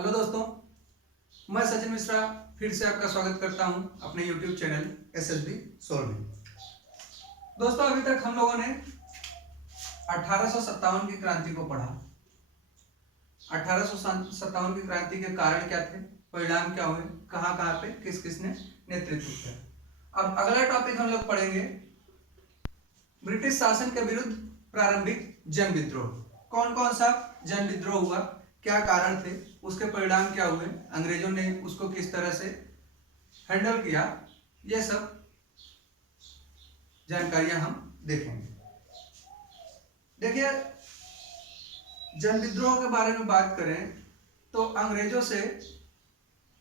Hello दोस्तों, मैं सचिन मिश्रा फिर से आपका स्वागत करता हूं अपने YouTube चैनल SSB सोल में। दोस्तों, अभी तक हम लोगों ने 1857 की क्रांति को पढ़ा। 1857 की क्रांति के कारण क्या थे, परिणाम क्या हुए, कहां कहां पे किस किसने नेतृत्व किया। अब अगला टॉपिक हम लोग पढ़ेंगे ब्रिटिश शासन के विरुद्ध प्रारंभिक जन विद्रोह। कौन कौन सा जन विद्रोह हुआ, क्या कारण थे, उसके परिणाम क्या हुए, अंग्रेजों ने उसको किस तरह से हैंडल किया, ये सब जानकारियां हम देखेंगे। देखिए, जन विद्रोह के बारे में बात करें तो अंग्रेजों से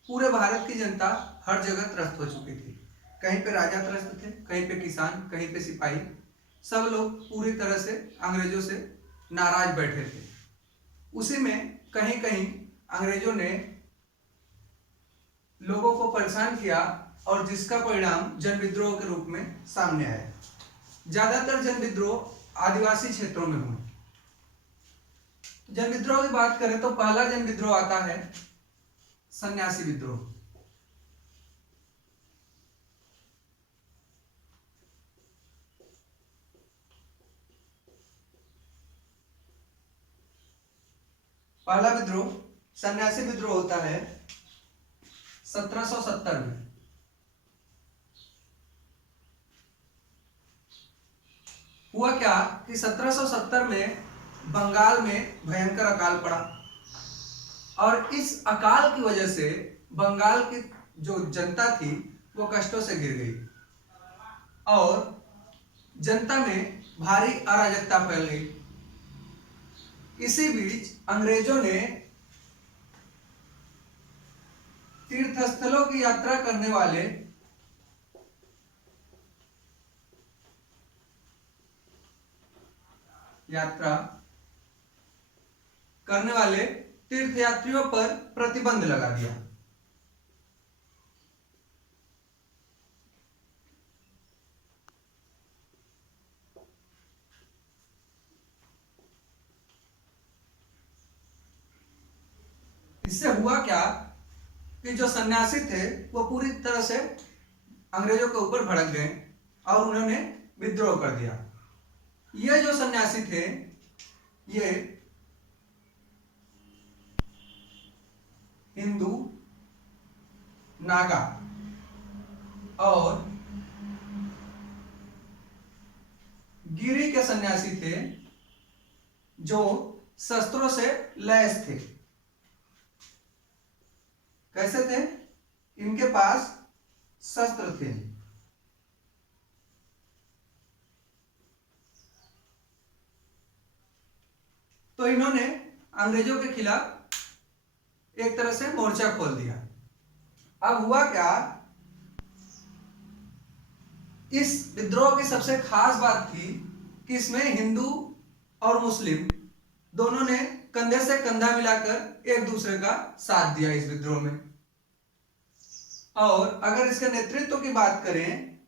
पूरे भारत की जनता हर जगह त्रस्त हो चुकी थी। कहीं पे राजा त्रस्त थे, कहीं पे किसान, कहीं पे सिपाही, सब लोग पूरी तरह से अंग्रेजों से नाराज बैठे थे। उसी में कहीं कहीं अंग्रेजों ने लोगों को परेशान किया और जिसका परिणाम जन विद्रोह के रूप में सामने आया। ज्यादातर जन विद्रोह आदिवासी क्षेत्रों में हुए। जन विद्रोह की बात करें तो पहला जन विद्रोह आता है सन्यासी विद्रोह। पहला विद्रोह सन्यासी विद्रोह होता है 1770 में। हुआ क्या कि 1770 में बंगाल में भयंकर अकाल पड़ा और इस अकाल की वजह से बंगाल की जो जनता थी वो कष्टों से गिर गई और जनता में भारी अराजकता फैल गई। इसी बीच अंग्रेजों ने तीर्थस्थलों की यात्रा करने वाले तीर्थयात्रियों पर प्रतिबंध लगा दिया। इससे हुआ क्या कि जो सन्यासी थे वो पूरी तरह से अंग्रेजों के ऊपर भड़क गए और उन्होंने विद्रोह कर दिया। ये जो सन्यासी थे ये हिंदू, नागा और गिरी के सन्यासी थे जो शस्त्रों से लैस थे। कैसे थे? इनके पास शस्त्र थे। तो इन्होंने अंग्रेजों के खिलाफ एक तरह से मोर्चा खोल दिया। अब हुआ क्या, इस विद्रोह की सबसे खास बात थी कि इसमें हिंदू और मुस्लिम दोनों ने कंधे से कंधा मिलाकर एक दूसरे का साथ दिया इस विद्रोह में। और अगर इसके नेतृत्व की बात करें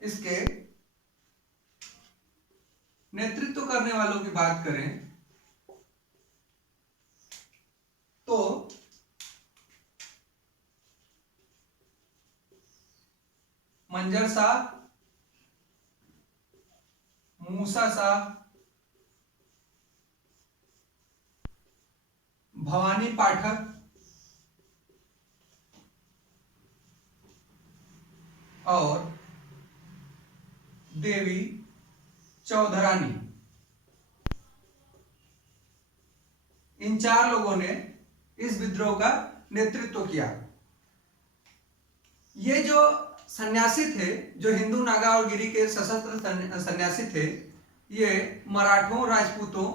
इसके नेतृत्व करने वालों की बात करें तो मंजर शाह, मूसा शाह, भवानी पाठक और देवी चौधरानी, इन चार लोगों ने इस विद्रोह का नेतृत्व किया। ये जो सन्यासी थे, जो हिंदू, नागा और गिरी के सशस्त्र सन्यासी थे, ये मराठों, राजपूतों,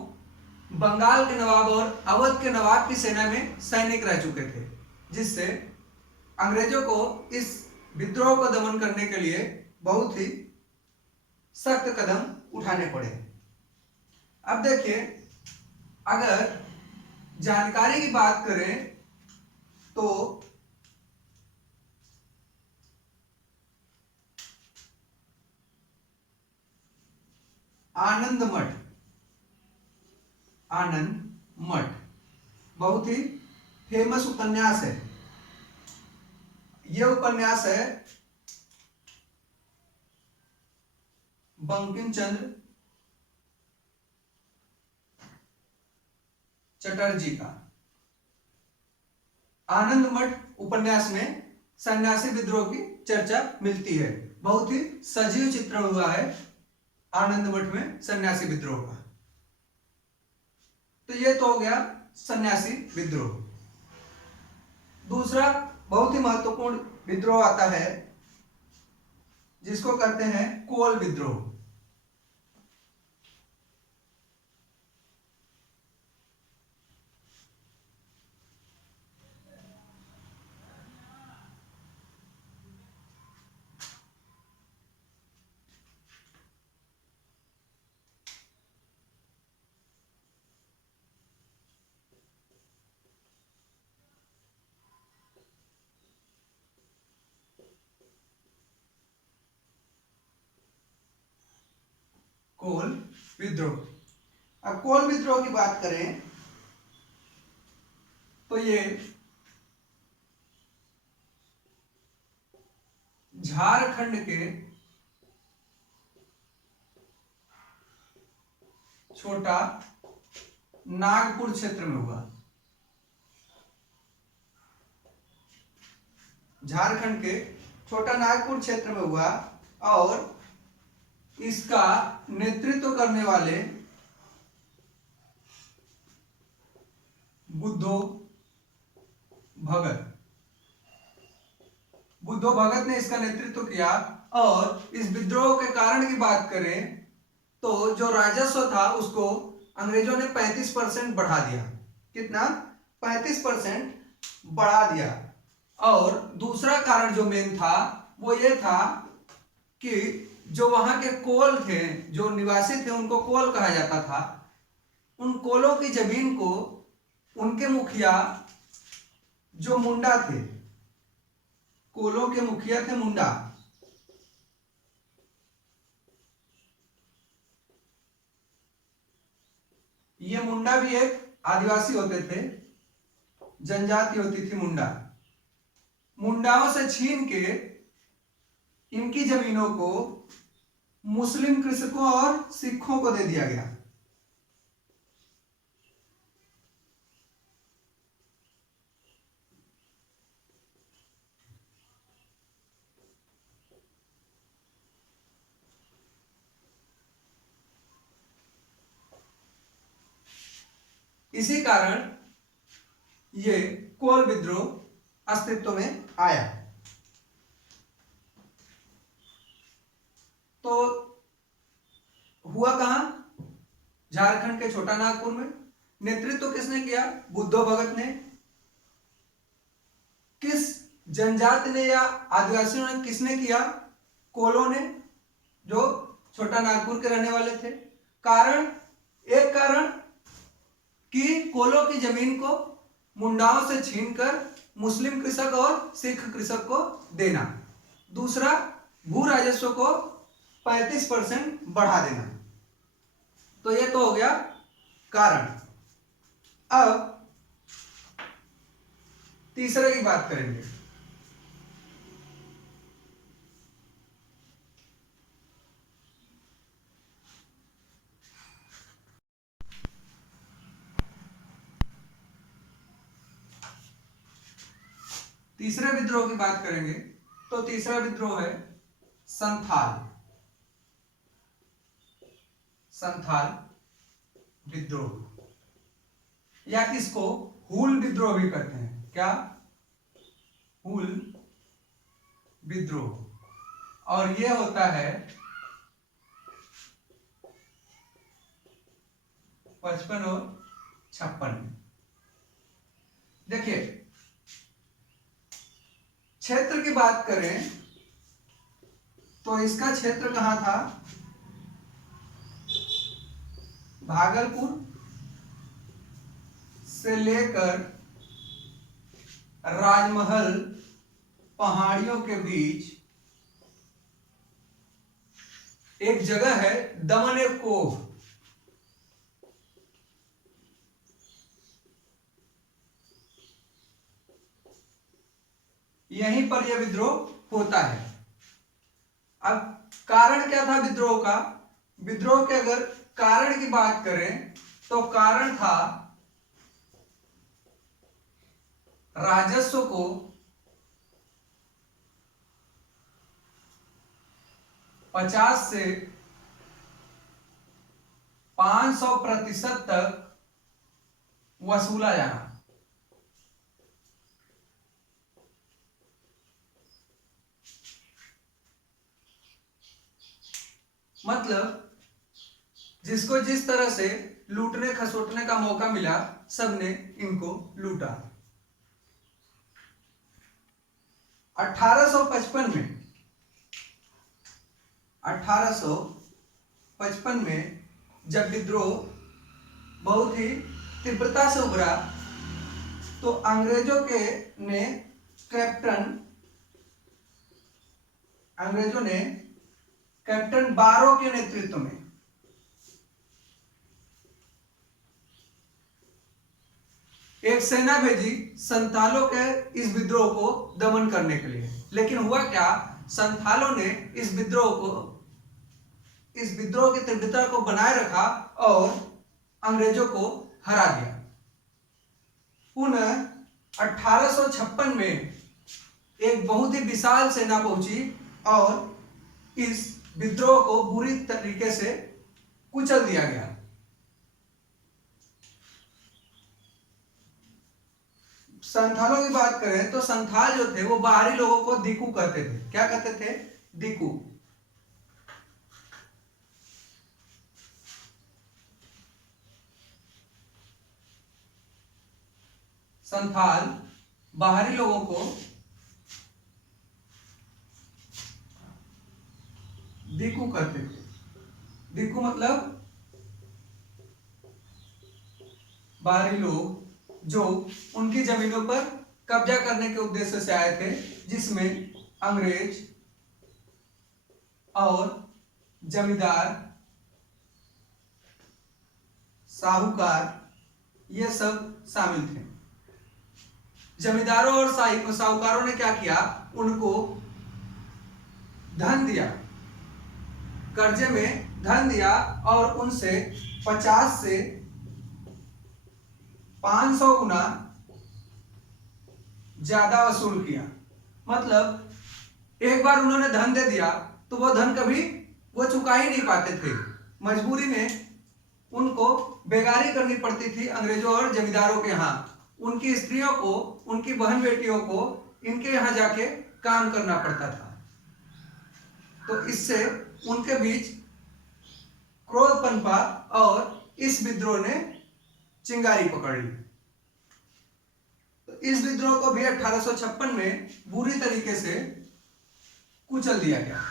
बंगाल के नवाब और अवध के नवाब की सेना में सैनिक रह चुके थे, जिससे अंग्रेजों को इस विद्रोह को दमन करने के लिए बहुत ही सख्त कदम उठाने पड़े। अब देखिए, अगर जानकारी की बात करें तो आनंद मठ, आनंद मठ बहुत ही फेमस उपन्यास है। यह उपन्यास है बंकिम चंद्र चटर्जी का। आनंद मठ उपन्यास में सन्यासी विद्रोह की चर्चा मिलती है। बहुत ही सजीव चित्रण हुआ है आनंद मठ में सन्यासी विद्रोह का। तो ये तो हो गया सन्यासी विद्रोह। दूसरा बहुत ही महत्वपूर्ण विद्रोह आता है जिसको कहते हैं कोल विद्रोह। कोल विद्रोह। अब कोल विद्रोह की बात करें तो ये झारखंड के छोटा नागपुर क्षेत्र में हुआ। झारखंड के छोटा नागपुर क्षेत्र में हुआ और इसका नेतृत्व करने वाले बुद्धो भगत ने इसका नेतृत्व किया। और इस विद्रोह के कारण की बात करें तो जो राजस्व था उसको अंग्रेजों ने 35% बढ़ा दिया। कितना? 35% बढ़ा दिया। और दूसरा कारण जो मेन था वो ये था कि जो वहां के कोल थे, जो निवासी थे, उनको कोल कहा जाता था। उन कोलों की जमीन को उनके मुखिया जो मुंडा थे, कोलों के मुखिया थे मुंडा, ये मुंडा भी एक आदिवासी होते थे, जनजाति होती थी मुंडा। मुंडाओं से छीन के इनकी जमीनों को मुस्लिम कृषकों और सिखों को दे दिया गया। इसी कारण ये कोल विद्रोह अस्तित्व में आया। तो हुआ कहां? झारखंड के छोटा नागपुर में। नेतृत्व किसने किया? बुद्धो भगत ने। किस जनजाति ने या आदिवासियों ने किसने किया? कोलों ने, जो छोटा नागपुर के रहने वाले थे। कारण, एक कारण कि कोलों की जमीन को मुंडाओं से छीनकर मुस्लिम कृषक और सिख कृषक को देना। दूसरा, भू राजस्व को 35% बढ़ा देना। तो ये तो हो गया कारण। अब तीसरे की बात करेंगे। तीसरे विद्रोह की बात करेंगे तो तीसरा विद्रोह है संथाल विद्रोह, या इसको हूल विद्रोह भी कहते हैं। क्या? हूल विद्रोह। और यह होता है 55 और 56 में। देखिए, क्षेत्र की बात करें तो इसका क्षेत्र कहां था? भागलपुर से लेकर राजमहल पहाड़ियों के बीच एक जगह है दमन कोह, यहीं पर यह विद्रोह होता है। अब कारण क्या था विद्रोह का? विद्रोह के अगर कारण की बात करें तो कारण था राजस्व को 50 से 500% तक वसूला जाना। मतलब जिसको जिस तरह से लूटने खसोटने का मौका मिला सबने इनको लूटा। 1855 में जब विद्रोह बहुत ही तीव्रता से उभरा तो अंग्रेजों ने कैप्टन बारो के नेतृत्व में एक सेना भेजी संथालों के इस विद्रोह को दमन करने के लिए। लेकिन हुआ क्या, संथालों ने इस विद्रोह की तीव्रता को बनाए रखा और अंग्रेजों को हरा दिया। पुनः 1856 में एक बहुत ही विशाल सेना पहुंची और इस विद्रोह को बुरी तरीके से कुचल दिया गया। संथालों की बात करें तो संथाल जो थे वो बाहरी लोगों को दिकू कहते थे। क्या कहते थे? दिकू। संथाल बाहरी लोगों को दिकू कहते थे। दिकू मतलब बाहरी लोग जो उनकी जमीनों पर कब्जा करने के उद्देश्य से आए थे, जिसमें अंग्रेज और जमींदार, साहूकार ये सब शामिल थे। जमींदारों और साहूकारों ने क्या किया, उनको धन दिया, कर्जे में धन दिया और उनसे 50 से 500 गुना ज्यादा वसूल किया। मतलब एक बार उन्होंने धन दे दिया तो वो धन कभी वो चुका ही नहीं पाते थे। मजबूरी में उनको बेगारी करनी पड़ती थी अंग्रेजों और जमींदारों के यहाँ। उनकी स्त्रियों को, उनकी बहन बेटियों को इनके यहाँ जाके काम करना पड़ता था। तो इससे उनके बीच क्रोध पनपा और इस विद्रोह ने चिंगारी पकड़ ली। तो इस विद्रोह को भी 1856 में बुरी तरीके से कुचल दिया गया।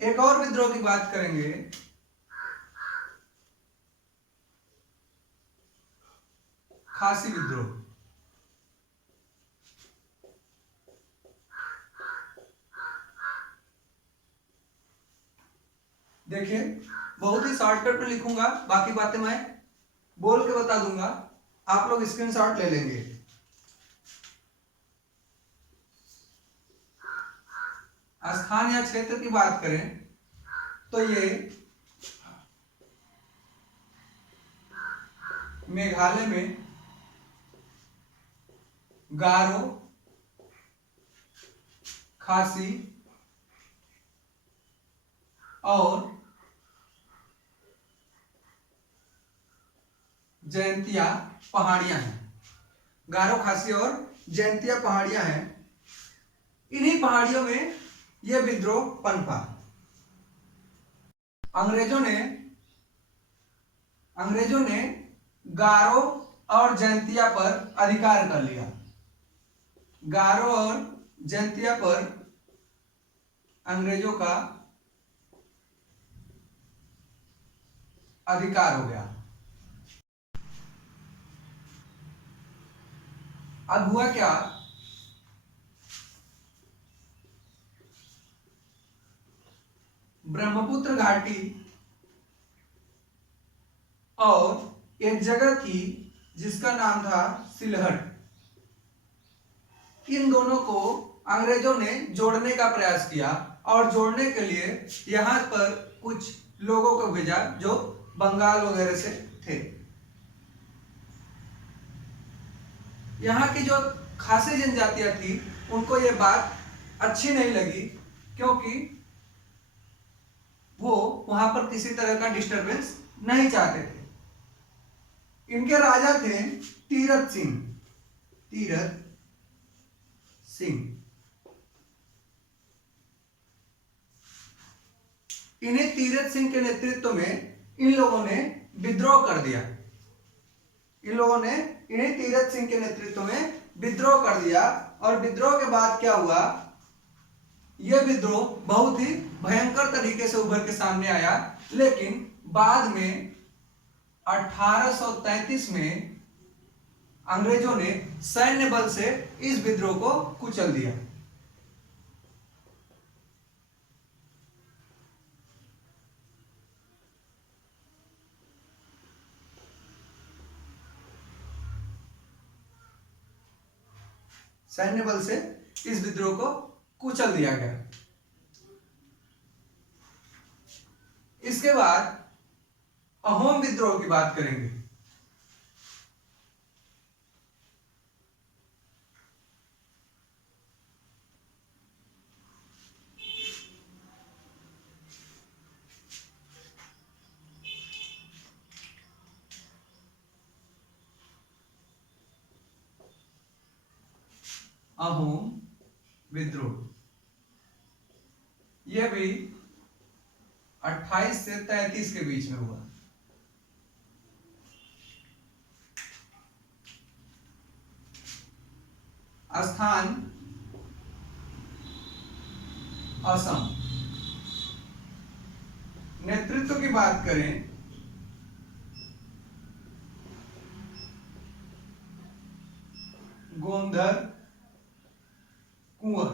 एक और विद्रोह की बात करेंगे, खासी विद्रोह। देखिए, बहुत ही शॉर्टकट में लिखूंगा, बाकी बातें मैं बोल के बता दूंगा, आप लोग स्क्रीनशॉट ले लेंगे। स्थान या क्षेत्र की बात करें तो ये मेघालय में गारो, खासी और जयंतिया पहाड़ियां हैं। गारो, खासी और जयंतिया पहाड़ियां हैं। इन्हीं पहाड़ियों में यह विद्रोह पनपा। अंग्रेजों ने गारो और जयंतिया पर अधिकार कर लिया। गारो और जयंतिया पर अंग्रेजों का अधिकार हो गया। अब हुआ क्या, ब्रह्मपुत्र घाटी और एक जगह थी जिसका नाम था सिलहट, इन दोनों को अंग्रेजों ने जोड़ने का प्रयास किया और जोड़ने के लिए यहाँ पर कुछ लोगों को भेजा जो बंगाल वगैरह से थे। यहाँ की जो खासी जनजातियां थी उनको ये बात अच्छी नहीं लगी, क्योंकि वो वहां पर किसी तरह का डिस्टरबेंस नहीं चाहते थे। इनके राजा थे तीरथ सिंह। तीरथ सिंह, इन्हें तीरथ सिंह के नेतृत्व में इन लोगों ने विद्रोह कर दिया। इन लोगों ने इन्हें तीरथ सिंह के नेतृत्व में विद्रोह कर दिया और विद्रोह के बाद क्या हुआ, यह विद्रोह बहुत ही भयंकर तरीके से उभर के सामने आया। लेकिन बाद में 1833 में अंग्रेजों ने सैन्य बल से इस विद्रोह को कुचल दिया। सैन्य बल से इस विद्रोह को कुचल दिया गया। इसके बाद अहोम विद्रोह की बात करेंगे। अहोम विद्रोह यह भी 28 से 33 के बीच में हुआ। स्थान असम। नेतृत्व की बात करें गोंधर कुंवर,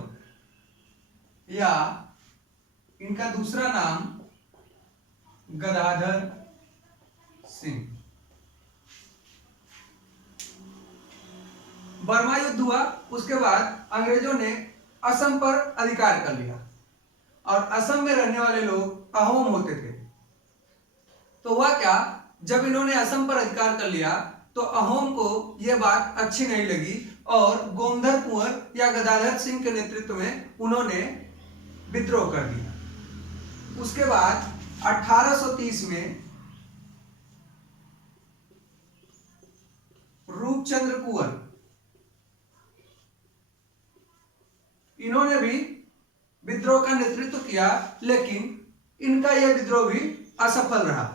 या इनका दूसरा नाम गदाधर सिंह। बर्मा युद्ध हुआ, उसके बाद अंग्रेजों ने असम पर अधिकार कर लिया और असम में रहने वाले लोग अहोम होते थे। तो हुआ क्या, जब इन्होंने असम पर अधिकार कर लिया तो अहोम को यह बात अच्छी नहीं लगी और गोंधर कुंवर या गदाधर सिंह के नेतृत्व में उन्होंने विद्रोह कर दिया। उसके बाद 1830 में रूपचंद्र कुंवर, इन्होंने भी विद्रोह का नेतृत्व किया, लेकिन इनका यह विद्रोह भी असफल रहा।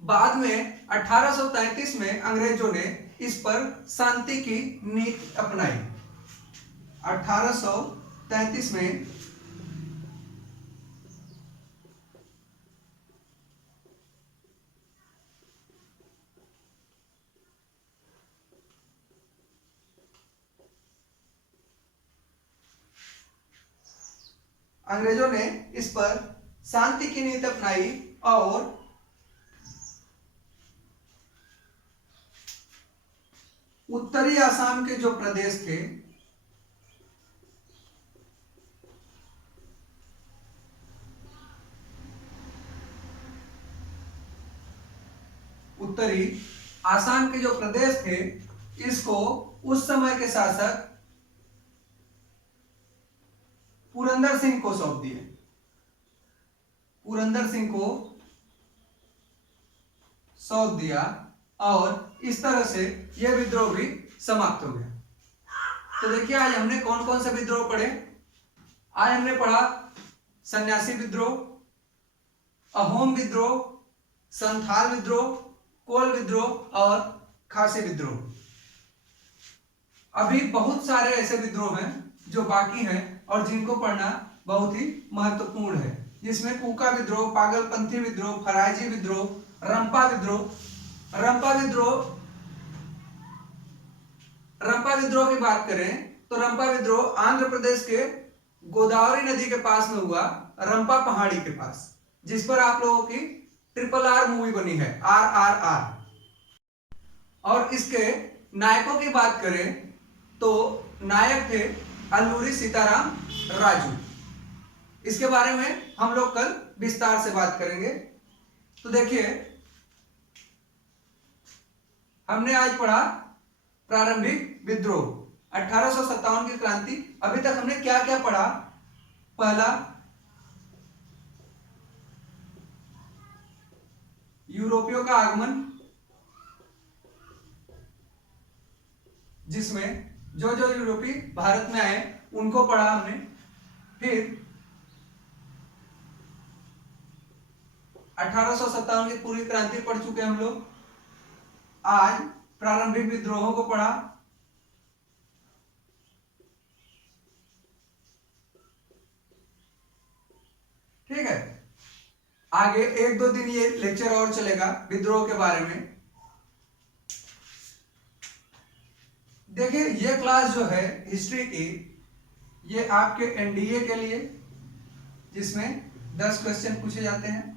बाद में 1833 में अंग्रेजों ने इस पर शांति की नीति अपनाई। 1833 में अंग्रेजों ने इस पर शांति की नीति अपनाई और उत्तरी असम के जो प्रदेश थे, उत्तरी आसाम के जो प्रदेश थे, इसको उस समय के शासक पुरंदर सिंह को सौंप दिए। पुरंदर सिंह को सौंप दिया और इस तरह से यह विद्रोह भी समाप्त हो गया। तो देखिए, आज हमने कौन कौन से विद्रोह पढ़े। आज हमने पढ़ा सन्यासी विद्रोह, अहोम विद्रोह, संथाल विद्रोह, कोल विद्रोह और खासी विद्रोह। अभी बहुत सारे ऐसे विद्रोह हैं जो बाकी हैं और जिनको पढ़ना बहुत ही महत्वपूर्ण है, जिसमें कूका विद्रोह, पागलपंथी विद्रोह, फराइजी विद्रोह, रंपा विद्रोह। रंपा विद्रोह रंपा विद्रोह की बात करें तो रंपा विद्रोह आंध्र प्रदेश के गोदावरी नदी के पास में हुआ, रंपा पहाड़ी के पास, जिस पर आप लोगों की RRR मूवी बनी है, RRR। और इसके नायकों की बात करें तो नायक थे अल्लूरी सीताराम राजू। इसके बारे में हम लोग कल विस्तार से बात करेंगे। तो देखिए, हमने आज पढ़ा प्रारंभिक विद्रोह, 1857 की क्रांति। अभी तक हमने क्या क्या पढ़ा? पहला, यूरोपियों का आगमन, जिसमें जो जो यूरोपी भारत में आए उनको पढ़ा हमने। फिर 1857 की पूरी क्रांति पढ़ चुके हम लोग। आज प्रारंभिक विद्रोहों को पढ़ा। ठीक है, आगे 1-2 दिन ये लेक्चर और चलेगा विद्रोह के बारे में। देखिए, ये क्लास जो है हिस्ट्री की, ये आपके एनडीए के लिए, जिसमें 10 क्वेश्चन पूछे जाते हैं।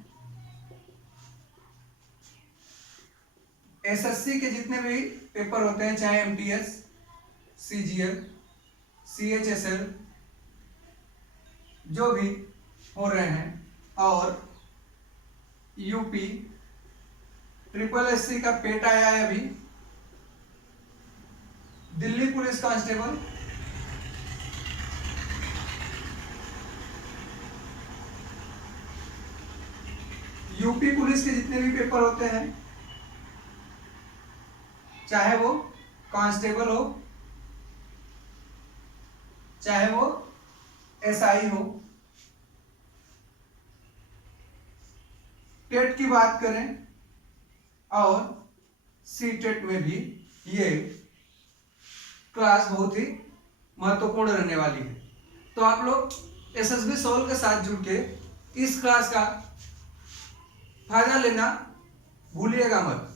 एसएससी के जितने भी पेपर होते हैं, चाहे एमटीएस, सीजीएल, सीएचएसएल, जो भी हो रहे हैं, और यूपी, SSSC का पेट आया है अभी, Delhi police constable, UP police के जितने भी पेपर होते हैं, चाहे वो कांस्टेबल हो, चाहे वो एसआई हो। टेट की बात करें और सीटेट में भी ये क्लास बहुत ही महत्वपूर्ण रहने वाली है। तो आप लोग एसएसबी सोल के साथ जुड़ के इस क्लास का फायदा लेना भूलिएगा मत।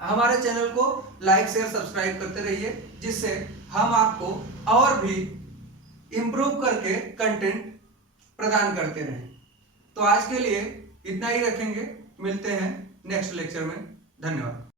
हमारे चैनल को लाइक, शेयर, सब्सक्राइब करते रहिए, जिससे हम आपको और भी इम्प्रूव करके कंटेंट प्रदान करते रहें। तो आज के लिए इतना ही रखेंगे, मिलते हैं नेक्स्ट लेक्चर में। धन्यवाद।